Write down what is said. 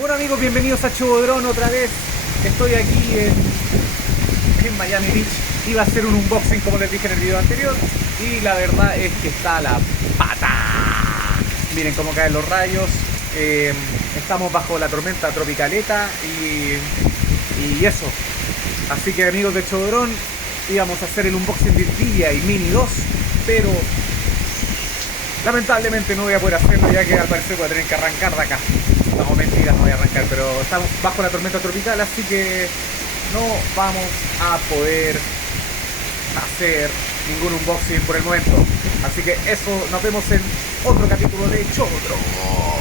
Bueno amigos, bienvenidos a Chobodrón otra vez. Estoy aquí en Miami Beach. Iba a hacer un unboxing como les dije en el video anterior. Y la verdad es que está la pata. Miren cómo caen los rayos. Estamos bajo la tormenta tropicaleta y eso. Así que amigos de Chobodrón, íbamos a hacer el unboxing del DJI Mini 2, pero lamentablemente no voy a poder hacerlo, ya que al parecer voy a tener que arrancar de acá. No, mentira, no voy a arrancar, pero estamos bajo la tormenta tropical, así que no vamos a poder hacer ningún unboxing por el momento. Así que eso, nos vemos en otro capítulo de Chobodrón.